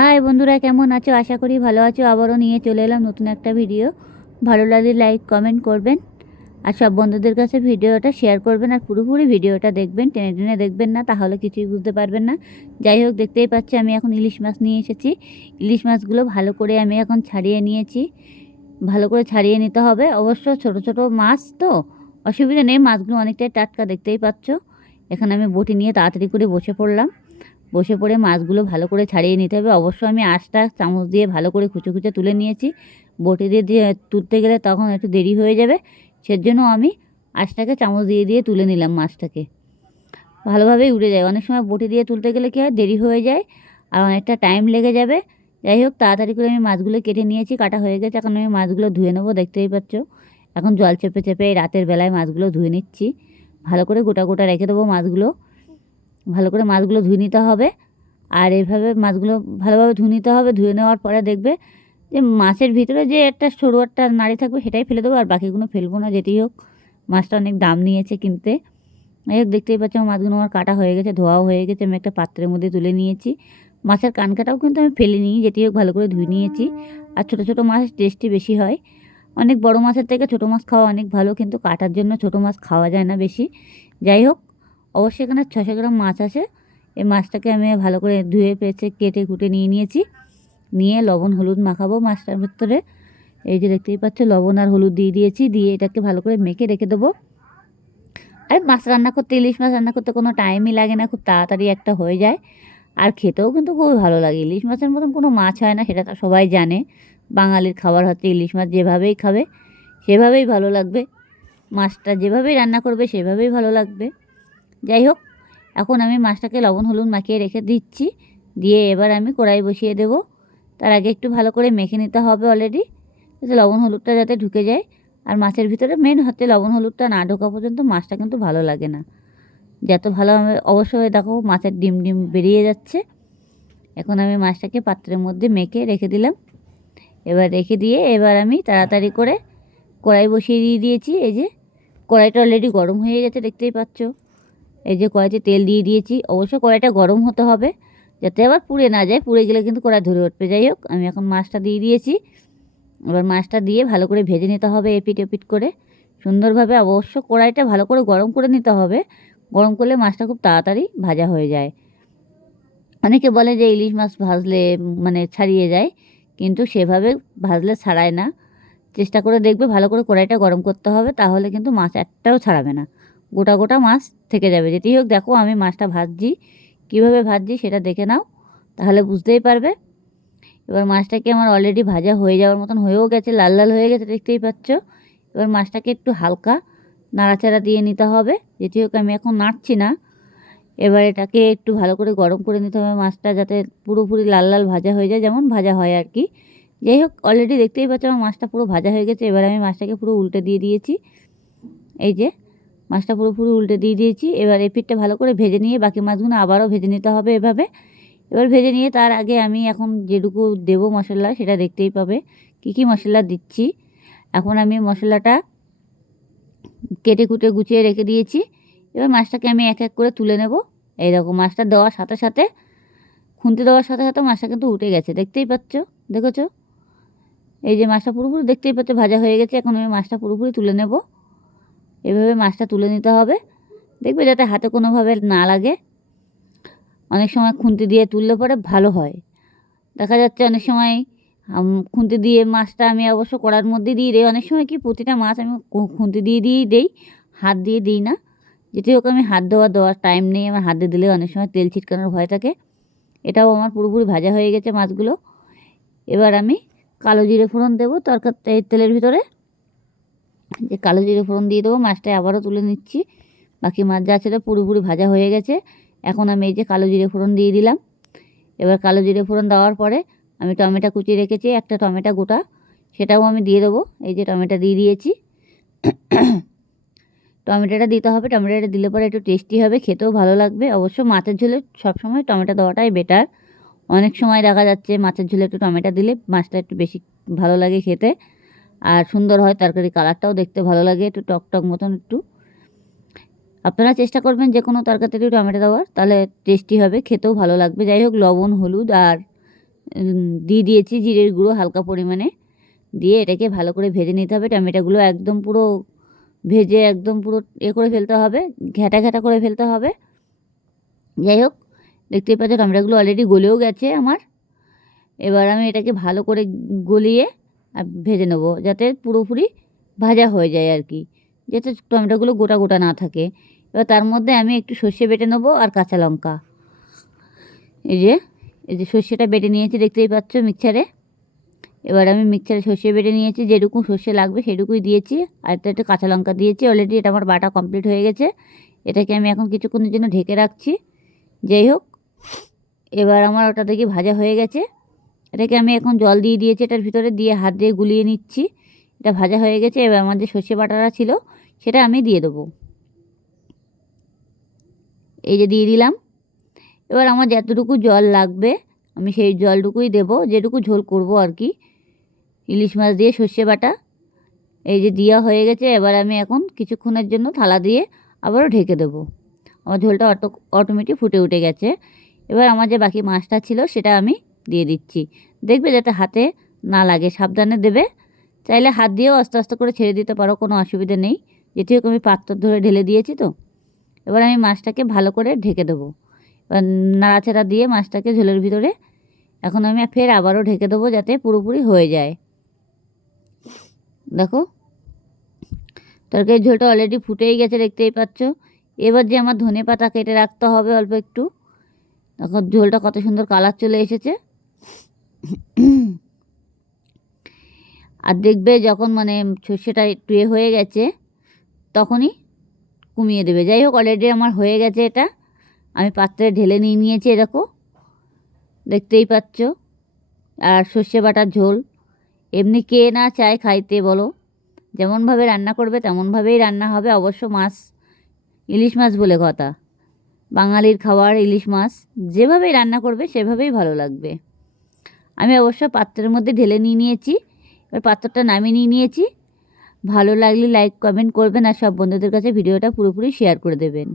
High বন্ধুরা, কেমন আছো? আশা করি ভালো আছো। আবারও নিয়ে চলে এলাম নতুন একটা ভিডিও ভালো লাগলে লাইক কমেন্ট করবেন। আর সব বন্ধুদের কাছে ভিডিওটা শেয়ার করবেন আর পুরোপুরি ভিডিওটা দেখবেন। টেনে টেনে দেখবেন না, তাহলে কিছুই বুঝতে পারবেন না। যাই হোক, দেখতেই পাচ্ছি, আমি এখন ইলিশ মাছ নিয়ে এসেছি। ইলিশ মাছগুলো ভালো করে আমি এখন ছাড়িয়ে নিয়েছি। ভালো করে ছাড়িয়ে নিতে হবে। অবশ্য ছোট ছোট মাছ তো। অসুবিধা নেই, মাছগুলো অনেকটাই টাটকা, দেখতেই পাচ্ছ। এখানে আমি বটি নিয়ে তাড়াতাড়ি করে বসে পড়লাম। বসে পড়ে মাছগুলো ভালো করে ছাড়িয়ে নিতে হবে। অবশ্য আমি আঁশটা চামচ দিয়ে ভালো করে খুচে খুচে তুলে নিয়েছি। বটি দিয়ে দিয়ে তুলতে গেলে তখন একটু দেরি হয়ে যাবে। সেজন্য আমি আঁশটাকে চামচ দিয়ে দিয়ে তুলে নিলাম মাছটাকে। ভালোভাবেই উড়ে যায়। অনেক সময় বটি দিয়ে তুলতে গেলে কী হয়? দেরি হয়ে যায় আর অনেকটা টাইম লেগে যাবে। যাই হোক, তাড়াতাড়ি করে আমি মাছগুলো কেটে নিয়েছি। কাটা হয়ে গেছে। এখন আমি মাছগুলো ধুয়ে নেব। দেখতেই পাচ্ছ, এখন জল চেপে চেপে রাতের বেলায় মাছগুলো ধুয়ে নিচ্ছি। ভালো করে গোটা গোটা রেখে দেবো মাছগুলো। ভালো করে মাছগুলো ধুয়ে নিতে হবে। আর এইভাবে মাছগুলো ভালোভাবে ধুয়ে নিতে হবে। ধুয়ে নেওয়ার পরে দেখবে যে মাছের ভিতরে যে একটা সরু একটা নাড়ি থাকবে সেটাই ফেলে দেবো। আর বাকিগুলো ফেলব না, যেতেই হোক। মাছটা অনেক দাম নিয়েছে কিনতে। এই হোক, দেখতেই পাচ্ছি আমার মাছগুলো আমার কাটা হয়ে গেছে, ধোয়াও হয়ে গেছে। আমি একটা পাত্রের মধ্যে তুলে নিয়েছি। মাছের কান কাটাও কিন্তু আমি ফেলে নিই যেটি হোক, ভালো করে ধুয়ে নিয়েছি। আর ছোটো ছোটো মাছ টেস্টি বেশি হয়। অনেক বড় মাছের থেকে ছোটো মাছ খাওয়া অনেক ভালো, কিন্তু কাটার জন্য ছোটো মাছ খাওয়া যায় না বেশি। যাই হোক অবশ্যই এখানে ছশো গ্রাম মাছ আছে। এই মাছটাকে আমি ভালো করে ধুয়ে পেঁচে কেটে কুটে নিয়ে নিয়েছি। নিয়ে লবণ, হলুদ মাখাবো মাছটার ভেতরে। এই যে দেখতেই পাচ্ছ, লবণ আর হলুদ দিয়ে দিয়েছি, দিয়ে এটাকে ভালো করে মেখে রেখে দেবো। আর মাছ রান্না করতে, ইলিশ মাছ রান্না করতে কোনো টাইমই লাগে না, খুব তাড়াতাড়ি একটা হয়ে যায়। আর খেতেও কিন্তু খুবই ভালো লাগে। ইলিশ মাছের মতন কোনো মাছ হয় না, সেটা তো সবাই জানে। বাঙালির খাবার হচ্ছে ইলিশ মাছ, যেভাবেই খাবে, সেভাবেই ভালো লাগবে। মাছটা যেভাবেই রান্না করবে, সেভাবেই ভালো লাগবে। যাই হোক, এখন আমি মাছটাকে লবণ, হলুদ মাখিয়ে রেখে দিচ্ছি। দিয়ে এবার আমি কড়াই বসিয়ে দেব। তার আগে একটু ভালো করে মেখে নিতে হবে অলরেডি যাতে লবণ, হলুদটা যাতে ঢুকে যায়। আর মাছের ভিতরে মেন হচ্ছে লবণ, হলুদটা না ঢোকা পর্যন্ত মাছটা কিন্তু ভালো লাগে না। যত ভালো আমি অবশ্যই দেখো মাছের ডিম ডিম বেরিয়ে যাচ্ছে। এখন আমি মাছটাকে পাত্রের মধ্যে মেখে রেখে দিলাম। এবার রেখে দিয়ে এবার আমি তাড়াতাড়ি করে কড়াই বসিয়ে দিয়ে দিয়েছি। এই যে কড়াইটা অলরেডি গরম হয়ে গেছে, দেখতেই পাচ্ছ। এই যে কড়াইতে তেল দিয়ে দিয়েছি। অবশ্য কড়াইটা গরম হতে হবে, যাতে আবার পুড়ে না যায়, পুড়ে গেলে কিন্তু কড়াই ধরে উঠবে। যাই হোক, আমি এখন মাছটা দিয়ে দিয়েছি। এবার মাছটা দিয়ে ভালো করে ভেজে নিতে হবে এপিট এপিট করে। সুন্দরভাবে অবশ্য কড়াইটা ভালো করে গরম করে নিতে হবে। গরম করলে মাছটা খুব তাড়াতাড়ি ভাজা হয়ে যায়। অনেকে বলে যে ইলিশ মাছ ভাজলে মানে ছাড়িয়ে যায়, কিন্তু সেভাবে ভাজলে ছাড়ায় না। চেষ্টা করে দেখবে, ভালো করে কড়াইটা গরম করতে হবে, তাহলে কিন্তু মাছ একটাও ছাড়াবে না। গোটা গোটা মাছ থেকে যাবে। যেতেই হোক, দেখো আমি মাছটা ভাজছি। কীভাবে ভাজছি সেটা দেখে নাও, তাহলে বুঝতেই পারবে। এবার মাছটাকে আমার অলরেডি ভাজা হয়ে যাওয়ার মতন হয়েও গেছে, লাল লাল হয়ে গেছে, দেখতেই পাচ্ছ। এবার মাছটাকে একটু হালকা নাড়াচাড়া দিয়ে নিতে হবে। যেটি হোক, আমি এখন নাড়ছি না। এবার এটাকে একটু ভালো করে গরম করে নিতে হবে মাছটা, যাতে পুরোপুরি লাল লাল ভাজা হয়ে যায়, যেমন ভাজা হয় আর কি। যাই হোক অলরেডি দেখতেই পাচ্ছ আমার মাছটা পুরো ভাজা হয়ে গেছে। এবার আমি মাছটাকে পুরো উল্টে দিয়ে দিয়েছি। এই যে মাছটা পুরোপুরি উল্টে দিয়ে দিয়েছি। এবার এই পিঠটা ভালো করে ভেজে নিয়ে বাকি মাছগুলো আবারও ভেজে নিতে হবে এভাবে। এবার ভেজে নিয়ে তার আগে আমি এখন যেটুকু দেবো মশলা সেটা দেখতেই পাবে। কী কী মশলা দিচ্ছি? এখন আমি মশলাটা কেটে কুটে গুছিয়ে রেখে দিয়েছি। এবার মাছটাকে আমি এক এক করে তুলে নেব। এইরকম মাছটা দেওয়ার সাথে সাথে, খুন্তি দেওয়ার সাথে সাথে মাছটা কিন্তু উঠে গেছে। দেখতেই পাচ্ছ? দেখেছ? এই যে মাছটা পুরোপুরি দেখতেই পাচ্ছ, ভাজা হয়ে গেছে। এখন আমি মাছটা পুরোপুরি তুলে নেব। এভাবে মাছটা তুলে নিতে হবে। দেখবে যাতে হাতে কোনোভাবে না লাগে। অনেক সময় খুন্তি দিয়ে তুললে পরে ভালো হয়। দেখা যাচ্ছে অনেক সময় খুন্তি দিয়ে মাছটা আমি অবশ্য কড়ার মধ্যে দিয়ে দিই। অনেক সময় কি প্রতিটা মাছ আমি খুন্তি দিয়ে দিয়েই দিই, হাত দিয়ে দিই না। যেটি হোক আমি হাত দেওয়া দেওয়ার টাইম নেই আমার হাত দিয়ে দিলে অনেক সময় তেল ছিটকানোর ভয় থাকে। এটাও আমার পুরোপুরি ভাজা হয়ে গেছে মাছগুলো। এবার আমি কালো জিরে ফোড়ন দেবো তরকার তেলের ভিতরে। যে কালো জিরে ফোড়ন দিয়ে দেবো মাছটা আবারও তুলে নিচ্ছি। বাকি মাছ যা ছিল পুরোপুরি ভাজা হয়ে গেছে। এখন আমি এই যে কালো জিরে ফোড়ন দিয়ে দিলাম। এবার কালো জিরে ফোড়ন দেওয়ার পরে আমি টমেটো কুচিয়ে রেখেছি, একটা টমেটো গোটা। সেটাও আমি দিয়ে দেবো। এই যে টমেটো দিয়ে দিয়েছি। টমেটোটা দিতে হবে। টমেটোটা দিলে পরে একটু টেস্টি হবে, খেতেও ভালো লাগবে। অবশ্য মাছের ঝোলে সবসময় টমেটো দেওয়াটাই বেটার অনেক সময় দেখা যাচ্ছে মাছের ঝোলে একটু টমেটো দিলে মাছটা একটু বেশি ভালো লাগে খেতে। আর সুন্দর হয় তরকারি কালারটাও দেখতে ভালো লাগে, একটু টক টক মতন একটু। আপনারা চেষ্টা করবেন যে কোনো তরকারিতে টমেটো দেওয়ার, তাহলে টেস্টি হবে, খেতেও ভালো লাগবে। যাই হোক, লবণ, হলুদ আর দিয়ে দিয়েছি জিরের গুঁড়ো হালকা পরিমাণে। দিয়ে এটাকে ভালো করে ভেজে নিতে হবে, টমেটোগুলো একদম পুরো ভেজে একদম পুরো এ করে ফেলতে হবে, ঘ্যাটা ঘ্যাটা করে ফেলতে হবে। যাই হোক, দেখতেই পাচ্ছ টমেটোগুলো অলরেডি গলেও গেছে আমার। এবার আমি এটাকে ভালো করে গলিয়ে ভেজে নেব যাতে পুরোপুরি ভাজা হয়ে যায় আর কি, যাতে টমেটোগুলো গোটা গোটা না থাকে। এবার তার মধ্যে আমি একটু সর্ষে বেটে নেব আর কাঁচা লঙ্কা। এই যে এই যে সর্ষেটা বেটে নিয়েছি, দেখতেই পাচ্ছ মিক্সারে। এবার আমি মিক্সারে সর্ষে বেটে নিয়েছি যেটুকু সর্ষে লাগবে সেটুকুই দিয়েছি। আর একটা একটু কাঁচা লঙ্কা দিয়েছি অলরেডি এটা আমার বাটা কমপ্লিট হয়ে গেছে। এটাকে আমি এখন কিছুক্ষণের জন্য ঢেকে রাখছি। যাই হোক, এবার আমার ওটা দেখি ভাজা হয়ে গেছে। এটাকে আমি এখন জল দিয়ে দিয়েছি, এটার ভিতরে দিয়ে হাত দিয়ে গুলিয়ে নিচ্ছি। এটা ভাজা হয়ে গেছে, এবার আমার যে সর্ষে বাটাটা ছিল, সেটা আমি দিয়ে দেবো। এই যে দিয়ে দিলাম। এবার আমার যতটুকু জল লাগবে, আমি সেই জলটুকুই দেবো, যেটুকু ঝোল করব আর কি। ইলিশ মাছ দিয়ে সর্ষে বাটা, এই যে দেওয়া হয়ে গেছে, এবার আমি এখন কিছুক্ষণের জন্য থালা দিয়ে আবারও ঢেকে দেবো। আমার ঝোলটা অটো, অটোমেটিক ফুটে উঠে গেছে। এবার আমার যে বাকি মাছটা ছিল, সেটা আমি দিয়ে দিচ্ছি। দেখবে যাতে হাতে না লাগে, সাবধানে দেবে। চাইলে হাত দিয়েও আস্তে আস্তে করে ছেড়ে দিতে পারো, কোনো অসুবিধা নেই। যেটি আমি পাত্র ধরে ঢেলে দিয়েছি তো, এবার আমি মাছটাকে ভালো করে ঢেকে দেবো। এবার নাড়াচাড়া দিয়ে মাছটাকে ঝোলের ভিতরে, এখন আমি ফের আবারও ঢেকে দেবো যাতে পুরোপুরি হয়ে যায়। দেখো, তরকারির ঝোলটা অলরেডি ফুটেই গেছে, দেখতেই পাচ্ছ। এবার যে আমার ধনে পাতা কেটে রাখতে হবে অল্প একটু। দেখো, ঝোলটা কত সুন্দর কালার চলে এসেছে। আর দেখবে যখন মানে সর্ষেটা একটু এ হয়ে গেছে, তখনই কমিয়ে দেবে। যাই হোক অলরেডি আমার হয়ে গেছে এটা। আমি পাত্রে ঢেলে নিয়ে নিয়েছি এরকম দেখতেই পাচ্ছ। আর সর্ষে বাটার ঝোল। এমনি কে না চায় খাইতে, বলো। যেমনভাবে রান্না করবে তেমনভাবেই রান্না হবে। অবশ্য মাছ, ইলিশ মাছ বলে কথা। বাঙালির খাবার ইলিশ মাছ যেভাবেই রান্না করবে, সেভাবেই ভালো লাগবে। আমি অবশ্য পাত্রের মধ্যে ঢেলে নিয়ে নিয়েছি, এবার পাত্রটা নামিয়ে নিয়ে নিয়েছি। ভালো লাগলে লাইক কমেন্ট করবেন আর সব বন্ধুদের কাছে ভিডিওটা পুরোপুরি শেয়ার করে দেবেন।